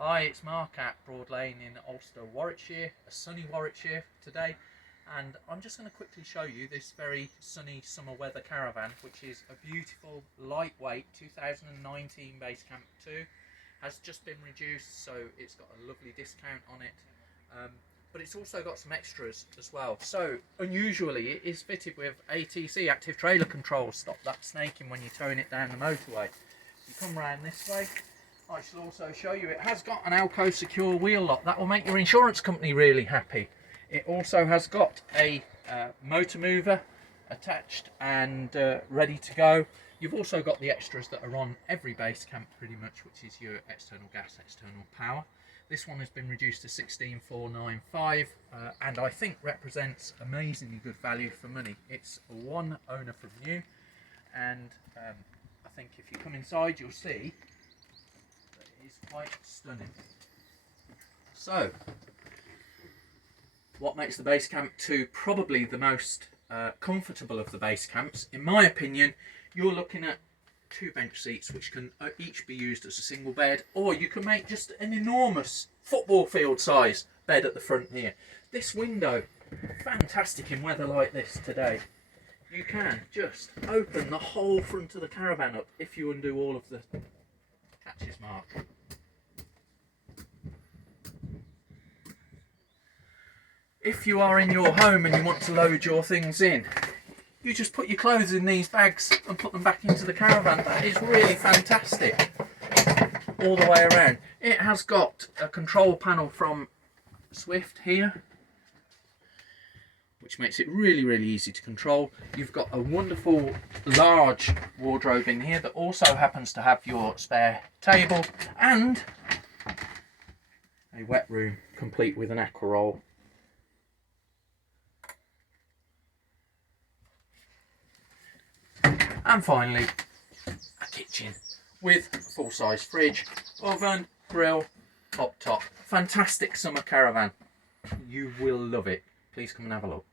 Hi, it's Mark at Broadlane in Alcester, Warwickshire, a sunny Warwickshire today, and I'm just going to quickly show you this very sunny summer weather caravan, which is a beautiful lightweight 2019 Basecamp 2. Has just been reduced, so it's got a lovely discount on it, but it's also got some extras as well. So unusually it is fitted with ATC, active trailer control, stop that snaking when you're towing it down the motorway. You come round this way. I shall also show you it has got an Alco secure wheel lock. That will make your insurance company really happy. It also has got a motor mover attached and ready to go. You've also got the extras that are on every Basecamp pretty much, which is your external gas, external power. This one has been reduced to 16,495 and I think represents amazingly good value for money. It's a one owner from new, and I think if you come inside you'll see is quite stunning. So, what makes the Basecamp 2 probably the most comfortable of the Basecamps? In my opinion, you're looking at two bench seats which can each be used as a single bed, or you can make just an enormous football field size bed at the front here. This window, fantastic in weather like this today. You can just open the whole front of the caravan up if you undo all of the catches, Mark. If you are in your home and you want to load your things in, you just put your clothes in these bags and put them back into the caravan. That is really fantastic all the way around. It has got a control panel from Swift here, which makes it really easy to control. You've got a wonderful large wardrobe in here that also happens to have your spare table and a wet room complete with an aqua roll. And finally, a kitchen with a full-size fridge, oven, grill, top. Fantastic summer caravan. You will love it. Please come and have a look.